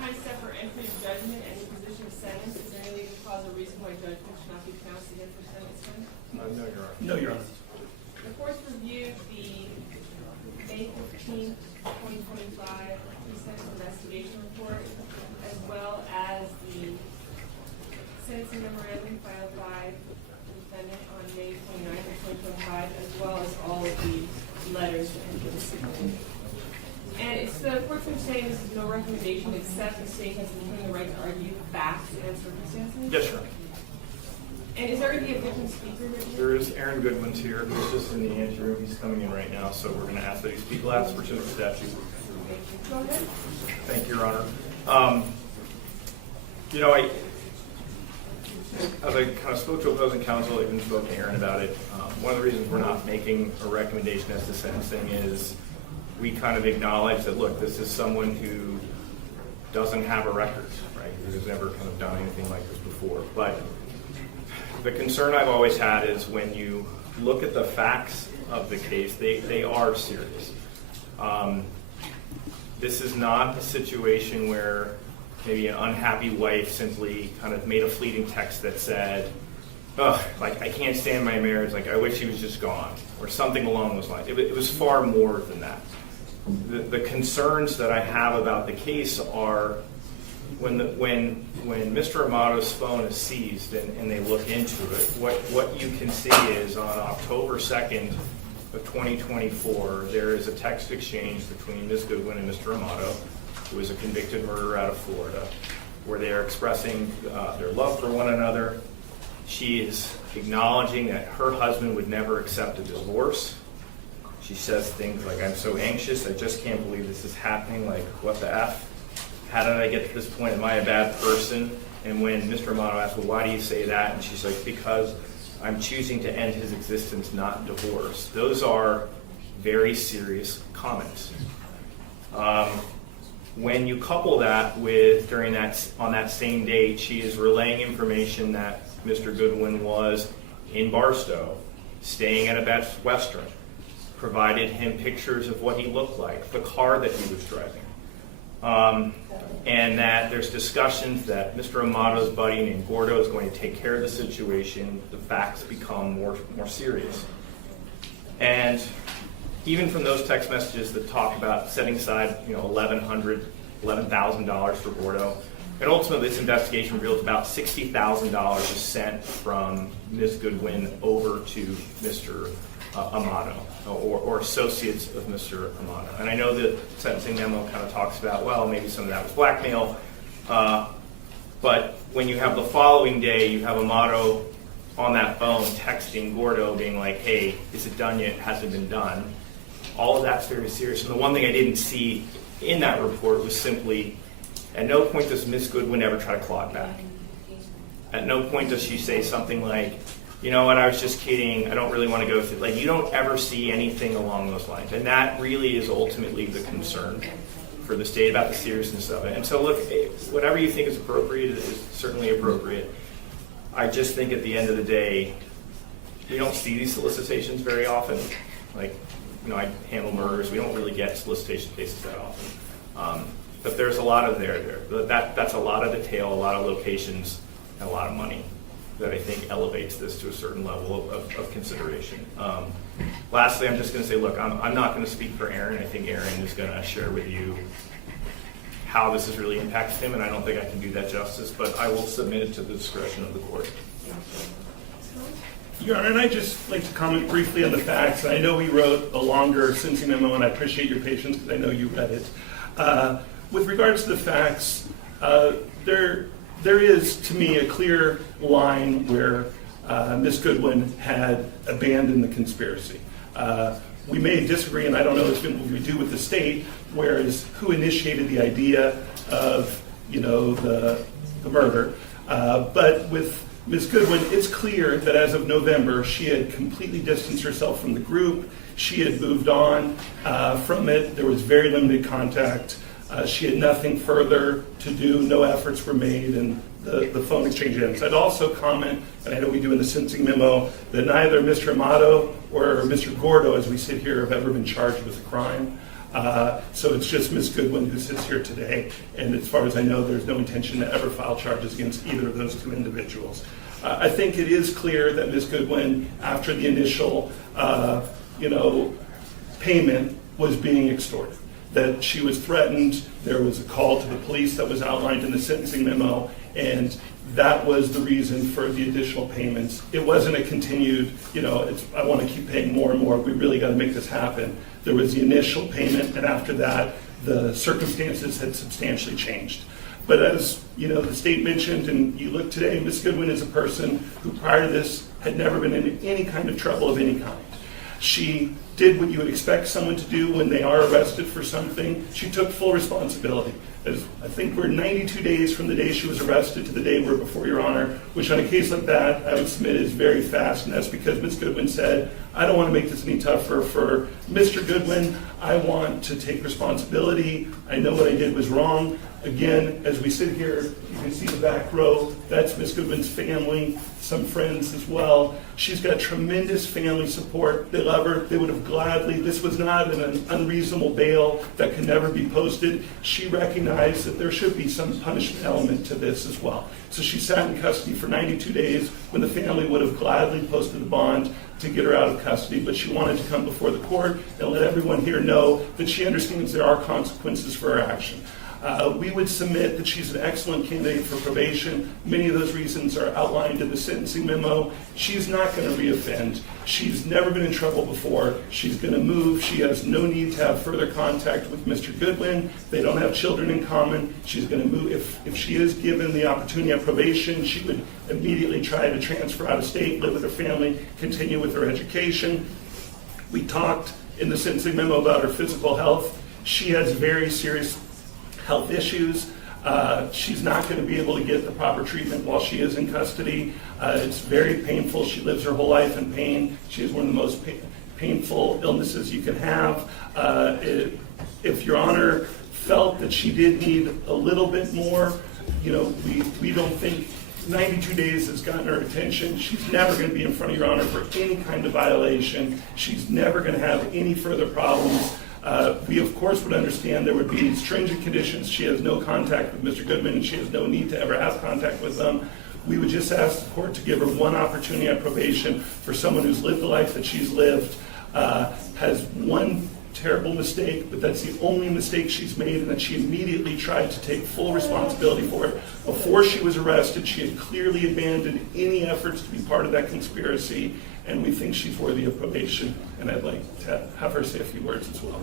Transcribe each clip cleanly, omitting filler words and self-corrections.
time set for entry of judgment and imposition of sentence, is there any legal cause or reason why judgment should not be pronounced again for sentencing? No, Your Honor. No, Your Honor. The court's reviewed the May 15th, 2025 pre-sentence investigation report, as well as the sentencing memorandum filed by the defendant on May 29th of 2025, as well as all of the letters and the signature. And it's the court's understanding this is no recommendation except the state has retained the right to argue facts and circumstances. Yes, Your Honor. And is there going to be a different speaker with you? There is Aaron Goodwin's here, who's just in the anteroom. He's coming in right now, so we're going to ask that he speak last pursuant to statute. Go ahead. Thank you, Your Honor. You know, as I kind of spoke to opposing counsel, I even spoke to Aaron about it. One of the reasons we're not making a recommendation as to sentencing is we kind of acknowledge that, look, this is someone who doesn't have a record, right? Who's never kind of done anything like this before. But the concern I've always had is when you look at the facts of the case, they are serious. This is not a situation where maybe an unhappy wife simply kind of made a fleeting text that said, "Ugh, like I can't stand my marriage, like I wish he was just gone," or something along those lines. It was far more than that. The concerns that I have about the case are when Mr. Amato's phone is seized and they look into it, what you can see is on October 2nd of 2024, there is a text exchange between Ms. Goodwin and Mr. Amato, who is a convicted murderer out of Florida, where they are expressing their love for one another. She is acknowledging that her husband would never accept a divorce. She says things like, "I'm so anxious, I just can't believe this is happening, like, what the F? How did I get to this point? Am I a bad person?" And when Mr. Amato asks, "Well, why do you say that?" And she's like, "Because I'm choosing to end his existence, not divorce." Those are very serious comments. When you couple that with, on that same date, she is relaying information that Mr. Goodwin was in Barstow, staying at a Best Western, provided him pictures of what he looked like, the car that he was driving, and that there's discussions that Mr. Amato's buddy named Gordo is going to take care of the situation. The facts become more serious. And even from those text messages that talk about setting aside, $11,000 for Gordo, and ultimately this investigation revealed about $60,000 is sent from Ms. Goodwin over to Mr. Amato, or associates of Mr. Amato. And I know the sentencing memo kind of talks about, well, maybe some of that was blackmail, but when you have the following day, you have Amato on that phone texting Gordo being like, "Hey, is it done yet? Has it been done?" All of that's very serious. And the one thing I didn't see in that report was simply, at no point does Ms. Goodwin ever try to claw it back. At no point does she say something like, "You know what, I was just kidding, I don't really want to go through," like, you don't ever see anything along those lines. And that really is ultimately the concern for the state about the seriousness of it. And so look, whatever you think is appropriate is certainly appropriate. I just think at the end of the day, we don't see these solicitations very often. Like, I handle murders, we don't really get solicitation cases that often. But there's a lot of there. That's a lot of detail, a lot of locations, and a lot of money that I think elevates this to a certain level of consideration. Lastly, I'm just going to say, look, I'm not going to speak for Aaron. I think Aaron is going to share with you how this has really impacted him, and I don't think I can do that justice, but I will submit it to the discretion of the court. Your Honor, and I'd just like to comment briefly on the facts. I know we wrote a longer sentencing memo, and I appreciate your patience because I know you read it. With regards to the facts, there is, to me, a clear line where Ms. Goodwin had abandoned the conspiracy. We may disagree, and I don't know what we do with the state, whereas who initiated the idea of, the murder. But with Ms. Goodwin, it's clear that as of November, she had completely distanced herself from the group. She had moved on from it. There was very limited contact. She had nothing further to do. No efforts were made, and the phone exchange ends. I'd also comment, and I know we do in the sentencing memo, that neither Mr. Amato or Mr. Gordo, as we sit here, have ever been charged with a crime. So it's just Ms. Goodwin who sits here today, and as far as I know, there's no intention to ever file charges against either of those two individuals. I think it is clear that Ms. Goodwin, after the initial, payment, was being extorted, that she was threatened. There was a call to the police that was outlined in the sentencing memo, and that was the reason for the additional payments. It wasn't a continued, I want to keep paying more and more, we really got to make this happen. There was the initial payment, and after that, the circumstances had substantially changed. But as the state mentioned, and you look today, Ms. Goodwin is a person who prior to this had never been in any kind of trouble of any kind. She did what you would expect someone to do when they are arrested for something. She took full responsibility. As I think we're 92 days from the day she was arrested to the day we're before Your Honor, which on a case like that, I would submit is very fast, and that's because Ms. Goodwin said, I don't want to make this any tougher for Mr. Goodwin. I want to take responsibility. I know what I did was wrong. Again, as we sit here, you can see the back row. That's Ms. Goodwin's family, some friends as well. She's got tremendous family support. They love her. They would have gladly, this was not an unreasonable bail that can never be posted. She recognized that there should be some punishment element to this as well. So she sat in custody for 92 days when the family would have gladly posted the bond to get her out of custody, but she wanted to come before the court and let everyone here know that she understands there are consequences for her action. We would submit that she's an excellent candidate for probation. Many of those reasons are outlined in the sentencing memo. She's not going to reoffend. She's never been in trouble before. She's going to move. She has no need to have further contact with Mr. Goodwin. They don't have children in common. She's going to move. If she is given the opportunity of probation, she would immediately try to transfer out of state, live with her family, continue with her education. We talked in the sentencing memo about her physical health. She has very serious health issues. She's not going to be able to get the proper treatment while she is in custody. It's very painful. She lives her whole life in pain. She has one of the most painful illnesses you can have. If Your Honor felt that she did need a little bit more, we don't think 92 days has gotten her attention. She's never going to be in front of Your Honor for any kind of violation. She's never going to have any further problems. We, of course, would understand there would be stringent conditions. She has no contact with Mr. Goodman, and she has no need to ever have contact with them. We would just ask the court to give her one opportunity at probation for someone who's lived the life that she's lived, has one terrible mistake, but that's the only mistake she's made, and that she immediately tried to take full responsibility for it. Before she was arrested, she had clearly abandoned any efforts to be part of that conspiracy, and we think she's worthy of probation, and I'd like to have her say a few words as well.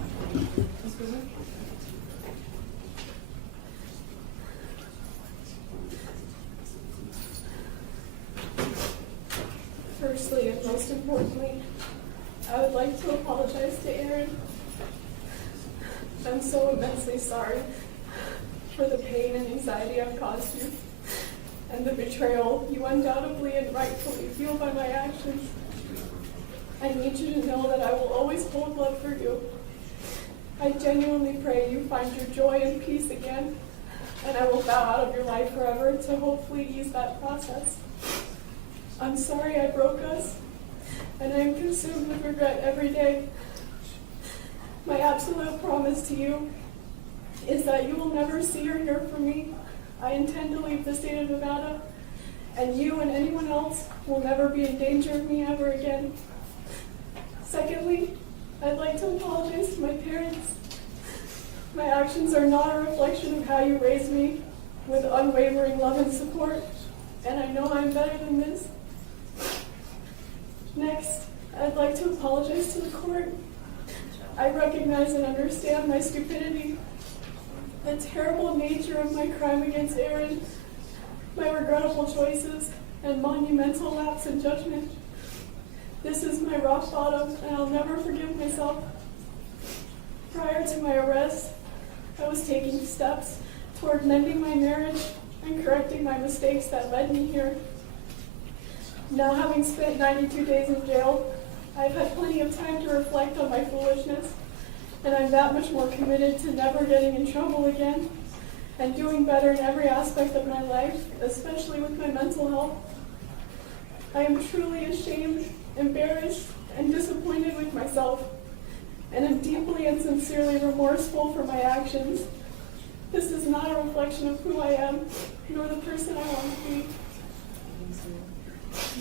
Firstly, and most importantly, I would like to apologize to Aaron. I'm so immensely sorry for the pain and anxiety I've caused you, and the betrayal you undoubtedly and rightfully feel by my actions. I need you to know that I will always hold love for you. I genuinely pray you find your joy and peace again, and I will bow out of your life forever to hopefully ease that process. I'm sorry I broke us, and I am consumed with regret every day. My absolute promise to you is that you will never see or hear from me. I intend to leave the state of Nevada, and you and anyone else will never be in danger of me ever again. Secondly, I'd like to apologize to my parents. My actions are not a reflection of how you raised me, with unwavering love and support, and I know I'm better than this. Next, I'd like to apologize to the court. I recognize and understand my stupidity, the terrible nature of my crime against Aaron, my regrettable choices, and monumental lapse in judgment. This is my rock bottom, and I'll never forgive myself. Prior to my arrest, I was taking steps toward mending my marriage and correcting my mistakes that led me here. Now, having spent 92 days in jail, I've had plenty of time to reflect on my foolishness, and I'm that much more committed to never getting in trouble again and doing better in every aspect of my life, especially with my mental health. I am truly ashamed, embarrassed, and disappointed with myself. and am deeply and sincerely remorseful for my actions. This is not a reflection of who I am, nor the person I want to be.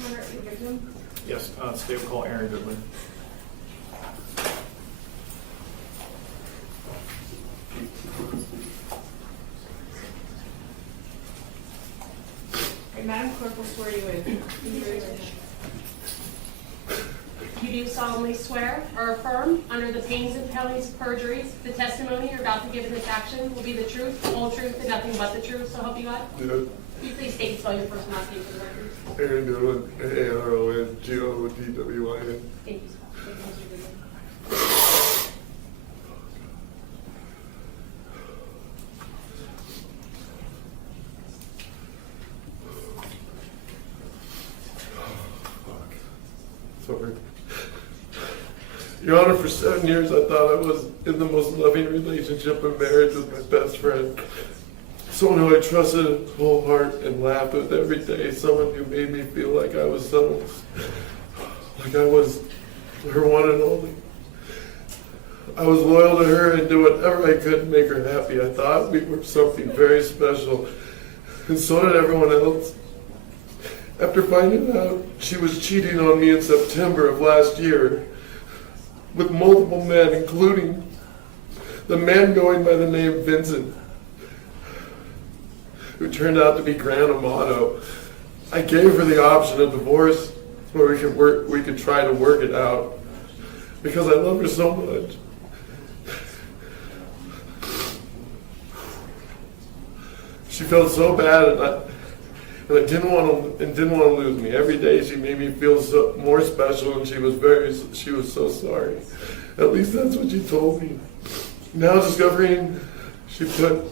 Margaret, your victim? Yes, state will call Aaron Goodwin. Okay, Madam Clerk will swear you in. Can you raise your hand? You do solemnly swear or affirm, under the pains and penalties of perjury, the testimony you're about to give in this action will be the truth, the whole truth, and nothing but the truth, so help you God? Yeah. Can you please state and spell your first and last name for the record? Aaron Goodwin, AARON, Thank you, Scott. Thank you, Mr. Goodwin. Sorry. Your Honor, for 7 years I thought I was in the most loving relationship and marriage with my best friend. Someone who I trusted whole heart and laughed with every day. Someone who made me feel like I was like I was her one and only. I was loyal to her and did whatever I could to make her happy. I thought we were something very special, and so did everyone else. After finding out she was cheating on me in September of last year with multiple men, including the man going by the name Vincent, who turned out to be Grant Amato, I gave her the option of divorce, where we could try to work it out, because I love her so much. She felt so bad, and I didn't want to lose me. Every day she made me feel more special, and she was so sorry. At least that's what she told me. Now discovering she put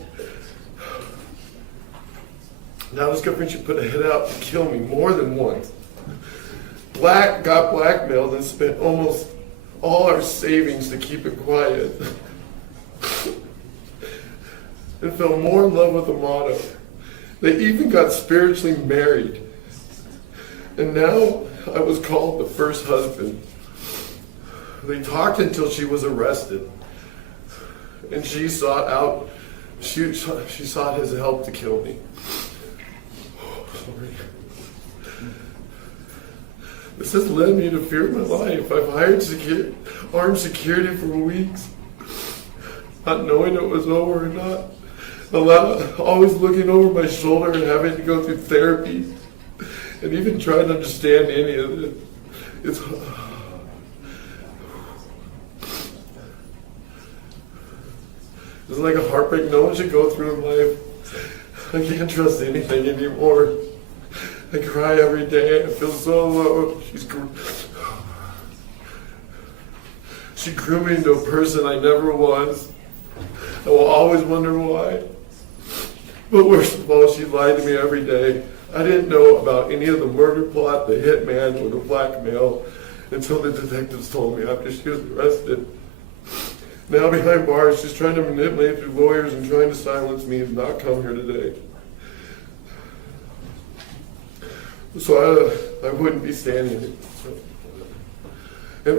a hit out to kill me more than once. Got blackmailed and spent almost all our savings to keep it quiet. And fell more in love with Amato. They even got spiritually married. And now I was called the first husband. They talked until she was arrested. And she sought his help to kill me. Sorry. This has led me to fear my life. I've hired armed security for weeks, not knowing it was over or not. Always looking over my shoulder and having to go through therapy and even trying to understand any of it. It's like a heartbreak no one should go through in life. I can't trust anything anymore. I cry every day. I feel so alone. She grew me into a person I never was. I will always wonder why. But worst of all, she lied to me every day. I didn't know about any of the murder plot, the hitman, or the blackmail until the detectives told me after she was arrested. Now behind bars, she's trying to manipulate through lawyers and trying to silence me and not come here today. So I wouldn't be standing here. In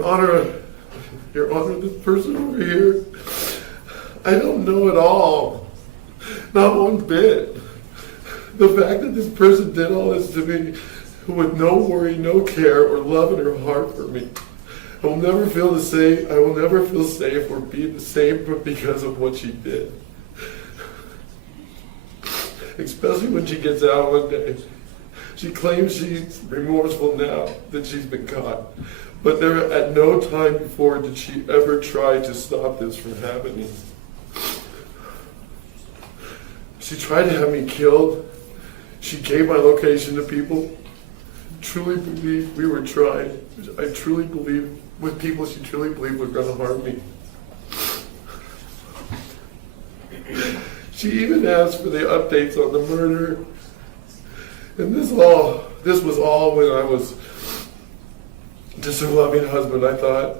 Your Honor, this person over here, I don't know at all. Not one bit. The fact that this person did all this to me with no worry, no care, or love in her heart for me. I will never feel safe or be the same because of what she did. Especially when she gets out one day. She claims she's remorseful now that she's been caught. But there at no time before did she ever try to stop this from happening. She tried to have me killed. She gave my location to people. Truly believed we were trying. I truly believe with people she truly believed were going to harm me. She even asked for the updates on the murder. And this was all when I was just a loving husband, I thought.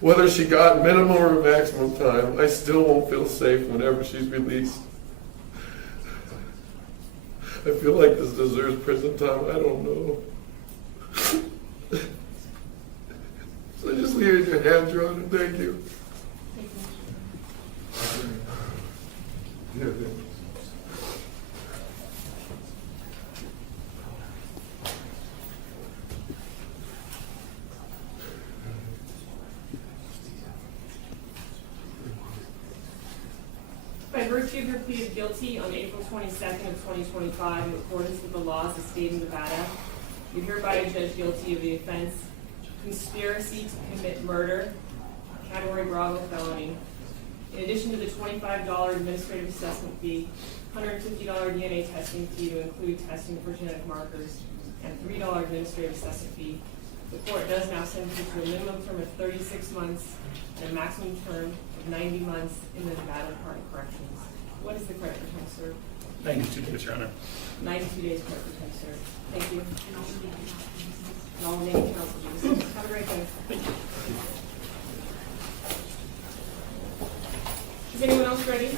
Whether she got minimum or maximum time, I still won't feel safe whenever she's released. I feel like this deserves prison time. I don't know. So just leave it in your hands, Your Honor. Thank you. Yeah. By virtue of your plea of guilty on April 22nd of 2025, in accordance with the laws of the state of Nevada, you're hereby adjudged guilty of the offense conspiracy to commit murder, category Bravo felony. In addition to the $25 administrative assessment fee, $150 DNA testing fee to include testing for genetic markers, and $3 administrative assessment fee, the court does now sentence you to a minimum term of 36 months and a maximum term of 90 months in the Nevada Department of Corrections. What is the credit for time served? 92 days, Your Honor. 92 days credit for time served. Thank you. And all named counsel members. Have a great day. Thank you. Is anyone else ready?